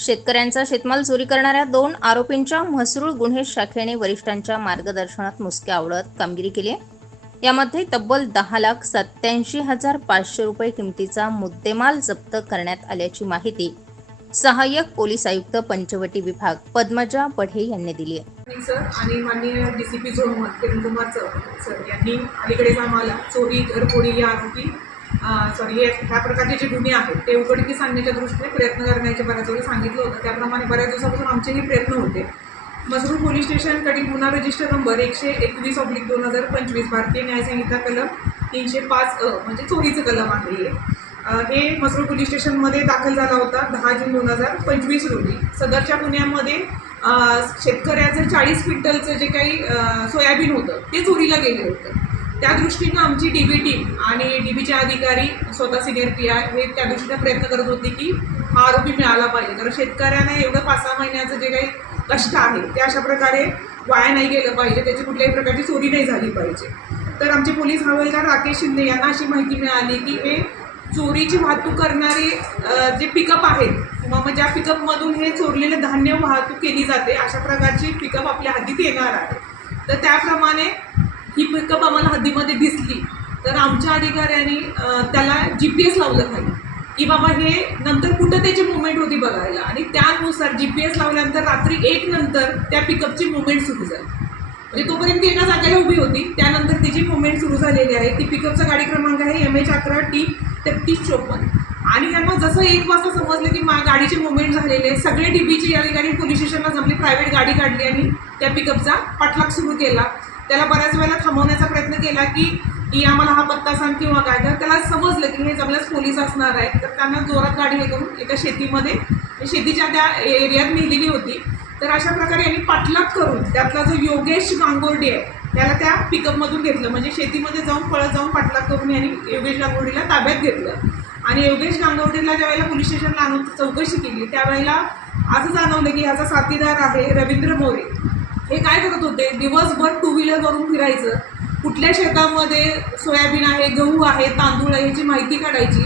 शेतकऱ्यांचा शेतमाल चोरी करणाऱ्या दोन आरोपींच्या म्हसरूळ गुन्हे शाखेने वरिष्ठांच्या मार्गदर्शनात मुसक्या आवळत कामगिरी केली आहे. यामध्ये तब्बल दहा लाख सत्याऐंशी हजार पाचशे रुपये किमतीचा मुद्देमाल जप्त करण्यात आल्याची माहिती सहाय्यक पोलीस आयुक्त पंचवटी विभाग पद्मजा पढे यांनी दिली आहे. सर आणि माननीय डी सी पी झोन किरण कुमार सर सर यांनी अलीकडेच आम्हाला चोरी घरफोडी या आरोपी सॉरी हे ह्या प्रकारचे जे गुन्हे आहेत ते उघडकीस आणण्याच्या दृष्टीने प्रयत्न करण्याचे बऱ्याच वेळी सांगितलं होतं. त्याप्रमाणे बऱ्याच दिवसापासून आमचेही प्रयत्न होते. मसरूळ पोलीस स्टेशनकडील गुन्हा रजिस्टर नंबर एकशे एकवीस ऑब्लिक दोन हजार पंचवीस भारतीय न्यायसंहिता कलम तीनशे पाच अ म्हणजे चोरीचं कलम आहे हे. अ, मसरूळ पोलीस स्टेशनमध्ये दाखल झाला होता दहा जून दोन हजार पंचवीस रोजी. सदरच्या गुन्ह्यामध्ये शेतकऱ्याचं चाळीस क्विंटलचं जे काही सोयाबीन होतं ते चोरीला गेले होतं. त्या दृष्टीनं आमची डी बी टीम आणि डी बीचे अधिकारी स्वतः सिनियर पी आय हे त्या दृष्टीने प्रयत्न करत होते की हा आरोपी मिळाला पाहिजे. कारण शेतकऱ्यांना एवढं पाच सहा महिन्याचं जे काही कष्ट आहे ते अशा प्रकारे वाया नाही गेलं पाहिजे. त्याची कुठल्याही प्रकारची चोरी नाही झाली पाहिजे. तर आमचे पोलीस हवालदार राकेश शिंदे यांना अशी माहिती मिळाली की हे चोरीची वाहतूक करणारे जे पिकअप आहेत किंवा मग ज्या पिकअपमधून हे चोरलेले धान्य वाहतूक केली जाते अशा प्रकारची पिकअप आपल्या हद्दीत येणार आहे. तर त्याप्रमाणे हद्दीमध्ये दिसली तर आमच्या अधिकाऱ्यांनी त्याला जी पी एस लावलं खाली की बाबा हे नंतर कुठं त्याची मुवमेंट होती बघायला. आणि त्यानुसार जी पी एस लावल्यानंतर रात्री एक नंतर त्या पिकअपची मुवमेंट सुरू झाली. म्हणजे तोपर्यंत एका जागेला उभी होती त्यानंतर तिची मुवमेंट सुरू झालेली आहे. ती पिकअपचा गाडी क्रमांक आहे एम एच अकरा टी तेहतीस चोपन्न. आणि त्यांना जसं एक वाजता समजलं की मा गाडीचे मुवमेंट झालेले आहे सगळे डीबीचे अधिकारी पोलीस स्टेशनला जमली प्रायव्हेट गाडी काढली आणि त्या पिकअपचा पाठलाग सुरू केला. त्याला बऱ्याच वेळेला थांबवण्याचा प्रयत्न केला की की आम्हाला हा पत्ता सांग किंवा काय? तर त्याला समजलं की हे जमल्यास पोलीस असणार आहेत. तर त्यांना जोरात गाडी हे करून एका शेतीमध्ये शेतीच्या त्या एरियात नेलेली होती. तर अशा प्रकारे यांनी पाठलाग करून त्यातला जो योगेश गांगोर्डे आहे त्याला त्या पिकअपमधून घेतलं. म्हणजे शेतीमध्ये जाऊन पळत जाऊन पाठलाग करून यांनी योगेश गांगोर्डीला ताब्यात घेतलं. आणि योगेश गांगोर्डीला ज्यावेळेला पोलीस स्टेशनला आणून चौकशी केली त्यावेळेला असं जाणवलं की ह्याचा साथीदार आहे रवींद्र मोरे. हे काय करत होते? दिवसभर टू व्हीलरवरून फिरायचं. कुठल्या शेतामध्ये सोयाबीन आहे गहू आहे तांदूळ आहे याची माहिती काढायची.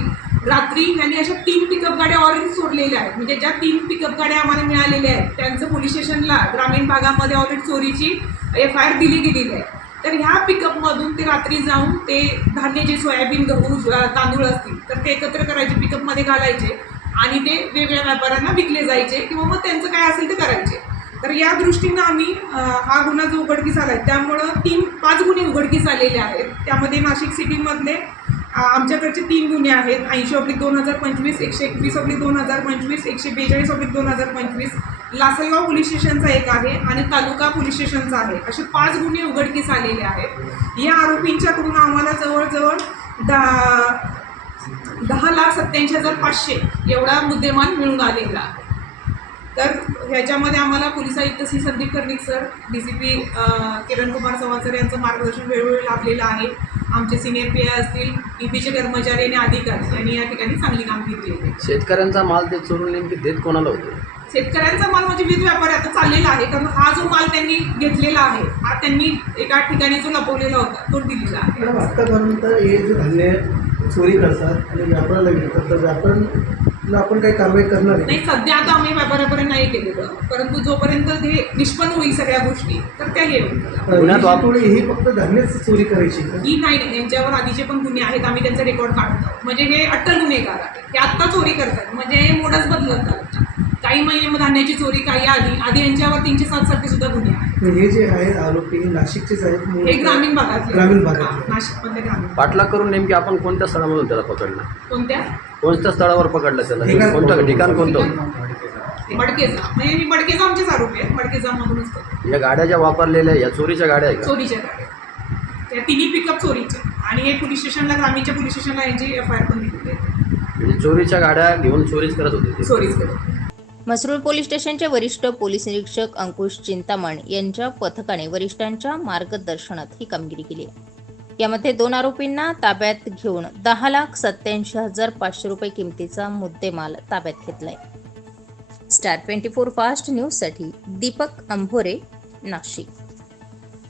रात्री यांनी अशा तीन पिकअप गाड्या ऑलरेडी सोडलेल्या आहेत. म्हणजे ज्या तीन पिकअप गाड्या आम्हाला मिळालेल्या आहेत त्यांचं पोलीस स्टेशनला ग्रामीण भागामध्ये ऑलरेडी चोरीची एफ आय आर दिली गेलेली आहे. तर ह्या पिकअपमधून ते रात्री जाऊन ते धान्य जे सोयाबीन गहू तांदूळ असतील तर ते एकत्र करायचे पिकअपमध्ये घालायचे आणि ते वेगवेगळ्या व्यापाऱ्यांना विकले जायचे किंवा मग त्यांचं काय असेल ते करायचे. तर या दृष्टीनं आम्ही हा गुन्हा जो उघडकीस आला आहे त्यामुळं तीन पाच गुन्हे उघडकीस आलेले आहेत. त्यामध्ये नाशिक सिटीमधले आमच्याकडचे तीन गुन्हे आहेत. ऐंशी ऑब्लिक दोन हजार पंचवीस एकशे एकवीस ऑब्लिक दोन हजार पंचवीस एकशे बेचाळीस ऑब्लिक दोन हजार पंचवीस लासलगाव पोलीस स्टेशनचा एक आहे आणि तालुका पोलीस स्टेशनचा आहे. असे पाच गुन्हे उघडकीस आलेले आहेत. या आरोपींच्याकडून आम्हाला जवळजवळ दहा दहा लाख सत्त्याऐंशी हजार पाचशे एवढा मुद्देमाल मिळून आलेला आहे. तर ह्याच्यामध्ये आम्हाला पोलीस आयुक्त Shri Sandeep Karnik sir D C P Kiran Kumar Chavan यांचं मार्गदर्शन वेळोवेळी लाभलेलं आहे. आमचे सिनियर पी आय असतील ईपीचे कर्मचारी आणि अधिकारी यांनी या ठिकाणी चांगली कामगिरी केली आहे शेतकऱ्यांचा माल ते चोरून नेमकी देत कोणाला होते? शेतकऱ्यांचा माल म्हणजे वीज व्यापारी आता चाललेला आहे कारण हा जो माल त्यांनी घेतलेला आहे हा त्यांनी एका ठिकाणी जो लपवलेला होता तो दिलेला आहे. मॅडम आत्तापर्यंत हे जे धान्य चोरी करतात आणि व्यापाराला विकतात तर व्यापाराला आपण काही कारवाई करणार आहे? नाही सध्या आता आम्ही व्यापाऱ्यापर्यंत नाही केलेलं परंतु जोपर्यंत हे निष्पन्न होईल सगळ्या गोष्टी तर त्या येईल पुढे ही फक्त धान्यच चोरी करायची का? ही नाही नाही. यांच्यावर आधीचे पण गुन्हे आहेत आम्ही त्यांचा रेकॉर्ड काढतो. म्हणजे हे अट्टल गुन्हेगार आहे हे आत्ता चोरी करतात. म्हणजे हे मोडच बदलत चालतात काही महिने मग धान्याची चोरी काही आधी आधी यांच्यावर तीनशे सात साठी सुद्धा गुन्हे आहेत. हे जे आहेत आरोपी हे नाशिकचेच आहेत मूळ- हे ग्रामीण भागातले. ग्रामीण भागातले. नाशिक मधले ग्रामीण. पाठलाग करून नेमकी आपण कोणत्या स्थळामधून त्याला पकडलं? कोणत्या? कोणत्या स्थळावर पकडलं त्याला? ठिकाण कोणतं ठिकाण कोणतं? म्हणजे मडकेचा आमचेच आरोपी आहेत. करतो या गाड्या ज्या वापरलेल्या या चोरीच्या गाड्या आहे का? चोरीच्या गाड्या त्या तिन्ही पिकअप चोरीचे आणि हे पोलीस स्टेशनला ग्रामीणच्या पोलीस स्टेशनला यांची एफ आय आर पण दिलेली आहे. म्हणजे चोरीच्या गाड्या घेऊन चोरीच करत होते ते. चोरीच करतो मसरूळ पोलीस स्टेशनचे वरिष्ठ पोलीस निरीक्षक अंकुश चिंतामण यांच्या पथकाने वरिष्ठांच्या मार्गदर्शनात ही कामगिरी केली. आहे यामध्ये दोन आरोपींना ताब्यात घेऊन दहा लाख सत्याऐंशी हजार पाचशे रुपये किमतीचा मुद्देमाल ताब्यात घेतलाय. स्टार ट्वेंटी फोर फास्ट न्यूजसाठी दीपक अंभोरे नाशिक.